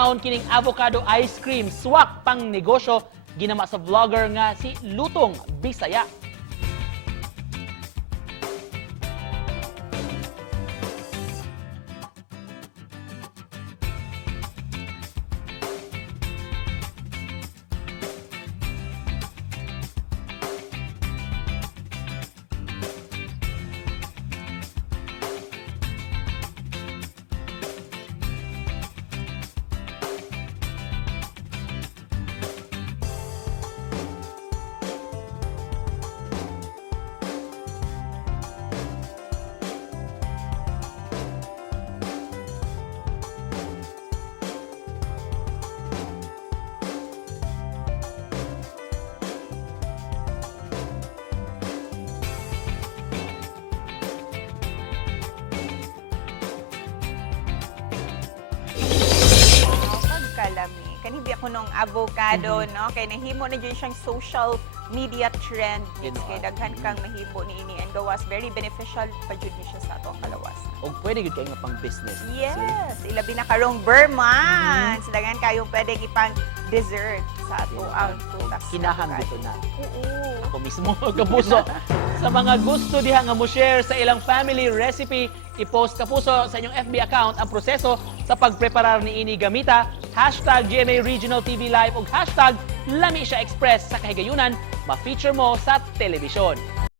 taon kining avocado ice cream swak pang negosyo ginama sa vlogger nga si Lutong Bisaya. Lami. Kanindi ako nung avocado, no? Kaya nahimo na dyan siyang social media trend. Kaya daghan kang mahimo ni ini and gawas. Very beneficial pa dyan niya siya sa atong kalawas. O pwede yun kayo nga pang business. Yes. Ilabi na karong Burmans. Daghan kayong pwede ipang dessert sa ato ang prutas. Kinahang dito na. Oo. Ako mismo, kapuso. Sa mga gusto diha nga mo share sa ilang family recipe, i-post kapuso sa inyong FB account ang proseso sa pagpreparar ni ini gamita #GMA Regional TV Live o #Lami Syah Express sa kahigayunan, ma-feature mo sa telebisyon.